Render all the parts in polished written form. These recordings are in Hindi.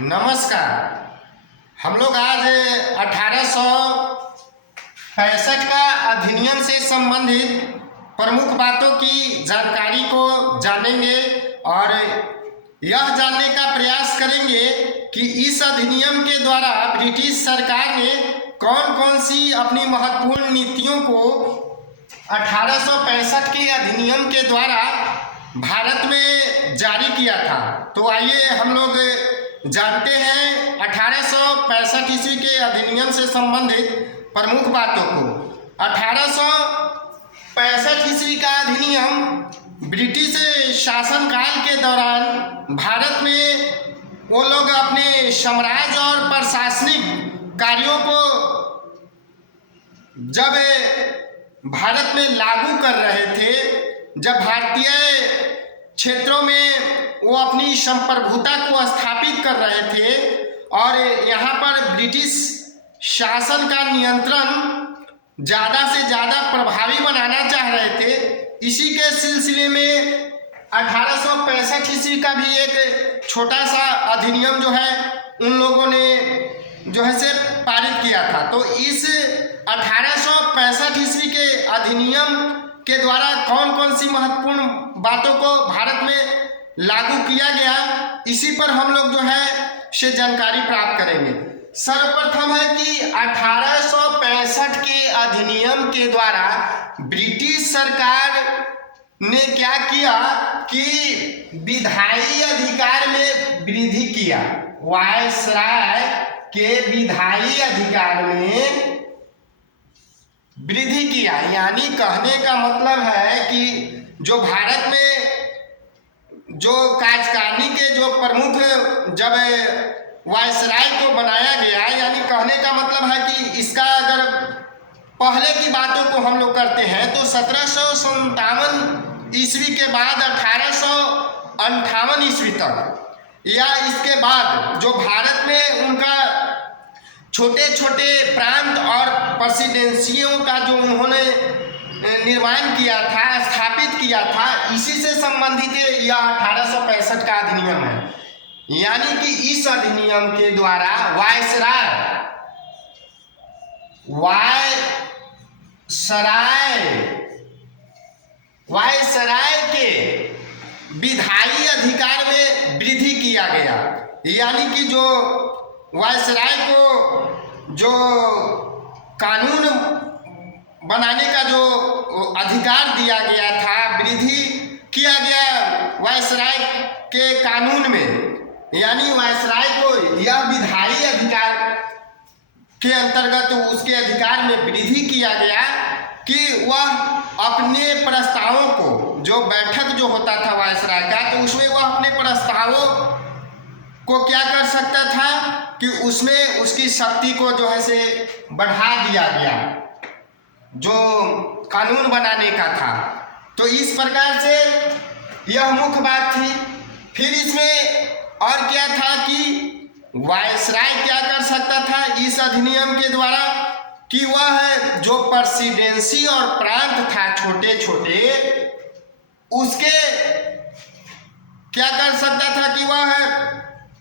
नमस्कार। हम लोग आज 1865 का अधिनियम से संबंधित प्रमुख बातों की जानकारी को जानेंगे और यह जानने का प्रयास करेंगे कि इस अधिनियम के द्वारा ब्रिटिश सरकार ने कौन कौन सी अपनी महत्वपूर्ण नीतियों को 1865 के अधिनियम के द्वारा भारत में जारी किया था। तो आइए हम लोग जानते हैं 1865 ईस्वी के अधिनियम से संबंधित प्रमुख बातों को। 1865 ईस्वी का अधिनियम ब्रिटिश शासनकाल के दौरान भारत में वो लोग अपने साम्राज्य और प्रशासनिक कार्यों को जब भारत में लागू कर रहे थे, जब भारतीय क्षेत्रों में वो अपनी संप्रभुता को स्थापित कर रहे थे और यहाँ पर ब्रिटिश शासन का नियंत्रण ज़्यादा से ज़्यादा प्रभावी बनाना चाह रहे थे। इसी के सिलसिले में 1865 ईस्वी का भी एक छोटा सा अधिनियम जो है उन लोगों ने जो है से पारित किया था। तो इस 1865 ईस्वी के अधिनियम के द्वारा कौन कौन सी महत्वपूर्ण बातों को भारत में लागू किया गया, इसी पर हम लोग जो है से जानकारी प्राप्त करेंगे। सर्वप्रथम है कि 1865 के अधिनियम के द्वारा ब्रिटिश सरकार ने क्या किया कि विधायी अधिकार में वृद्धि किया। वायसराय के विधायी अधिकार में वृद्धि किया, यानी कहने का मतलब है कि जो भारत में जो कार्यकारिणी के जो प्रमुख जब वायसराय को बनाया गया, यानी कहने का मतलब है कि इसका अगर पहले की बातों को हम लोग करते हैं तो 1757 ईस्वी के बाद 1858 ईस्वी तक या इसके बाद जो भारत में उनका छोटे छोटे प्रांत और प्रेसिडेंसियों का जो उन्होंने निर्माण किया था, स्थापित किया था, इसी से संबंधित यह 1865 का अधिनियम है। यानी कि इस अधिनियम के द्वारा वायसराय के विधायी अधिकार में वृद्धि किया गया। यानी कि जो वायसराय को जो कानून बनाने का जो अधिकार दिया गया था, वृद्धि किया गया वायसराय के कानून में। यानी वायसराय को यह विधायी अधिकार के अंतर्गत उसके अधिकार में वृद्धि किया गया कि वह अपने प्रस्तावों को, जो बैठक जो होता था वायसराय का, तो उसमें वह अपने प्रस्तावों को क्या कर सकता था कि उसमें उसकी शक्ति को जो है से बढ़ा दिया गया, जो कानून बनाने का था। तो इस प्रकार से यह मुख्य बात थी। फिर इसमें और क्या था कि वायसराय क्या कर सकता था इस अधिनियम के द्वारा कि वह जो प्रेसिडेंसी और प्रांत था छोटे छोटे, उसके क्या कर सकता था कि वह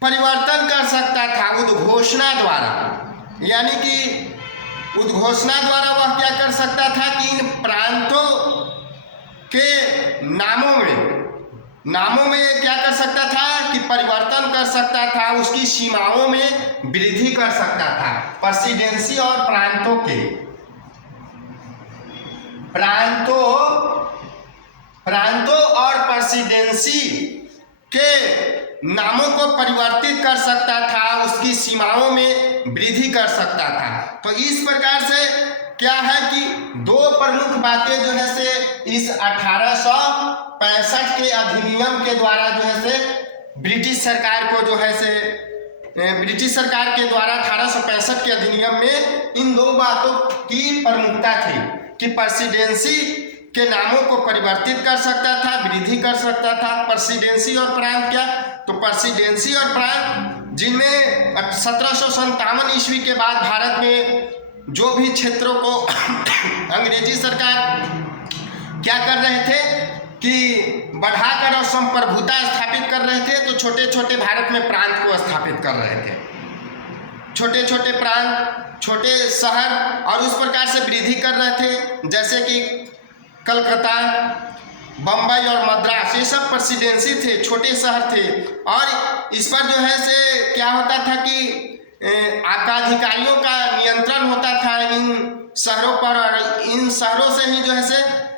परिवर्तन कर सकता था उद्घोषणा द्वारा। यानी कि उद्घोषणा द्वारा वह क्या कर सकता था कि इन प्रांतों के नामों में क्या कर सकता था कि परिवर्तन कर सकता था, उसकी सीमाओं में वृद्धि कर सकता था। प्रेसिडेंसी और प्रांतों और प्रेसिडेंसी के नामों को परिवर्तित कर सकता था, उसकी सीमाओं में वृद्धि कर सकता था। तो इस प्रकार से क्या है कि दो प्रमुख बातें जो है से इस 1865 के अधिनियम के द्वारा जो है से ब्रिटिश सरकार के द्वारा 1865 के अधिनियम में इन दो बातों की प्रमुखता थी कि प्रेसिडेंसी के नामों को परिवर्तित कर सकता था, वृद्धि कर सकता था। प्रेसिडेंसी और प्रांत क्या, तो प्रेसिडेंसी और प्रांत जिनमें 1757 ईस्वी के बाद भारत में जो भी क्षेत्रों को अंग्रेजी सरकार क्या कर रहे थे कि बढ़ाकर और संप्रभुता स्थापित कर रहे थे, तो छोटे छोटे भारत में प्रांत को स्थापित कर रहे थे। छोटे छोटे प्रांत, छोटे शहर, और उस प्रकार से वृद्धि कर रहे थे, जैसे कि कलकत्ता, बम्बई और मद्रास, ये सब प्रेसिडेंसी थे, छोटे शहर थे। और इस पर जो है से क्या होता था कि आकाधिकारियों का नियंत्रण होता था इन शहरों पर, और इन शहरों से ही जो है से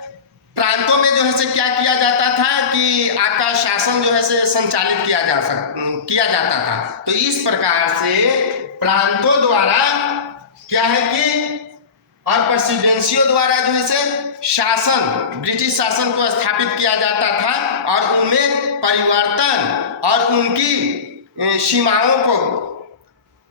प्रांतों में जो है से क्या किया जाता था कि आका शासन जो है से संचालित किया जाता था। तो इस प्रकार से प्रांतों द्वारा क्या है कि और प्रेसिडेंसियों द्वारा जो है से शासन, ब्रिटिश शासन को स्थापित किया जाता था, और उनमें परिवर्तन और उनकी सीमाओं को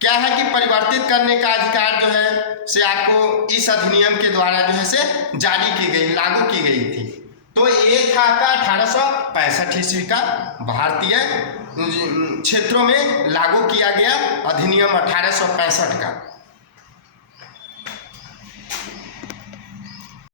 क्या है कि परिवर्तित करने का अधिकार जो है से आपको इस अधिनियम के द्वारा जो है से जारी की गई, लागू की गई थी। तो ये था का 1865 ईस्वी का भारतीय क्षेत्रों में लागू किया गया अधिनियम 1865 का।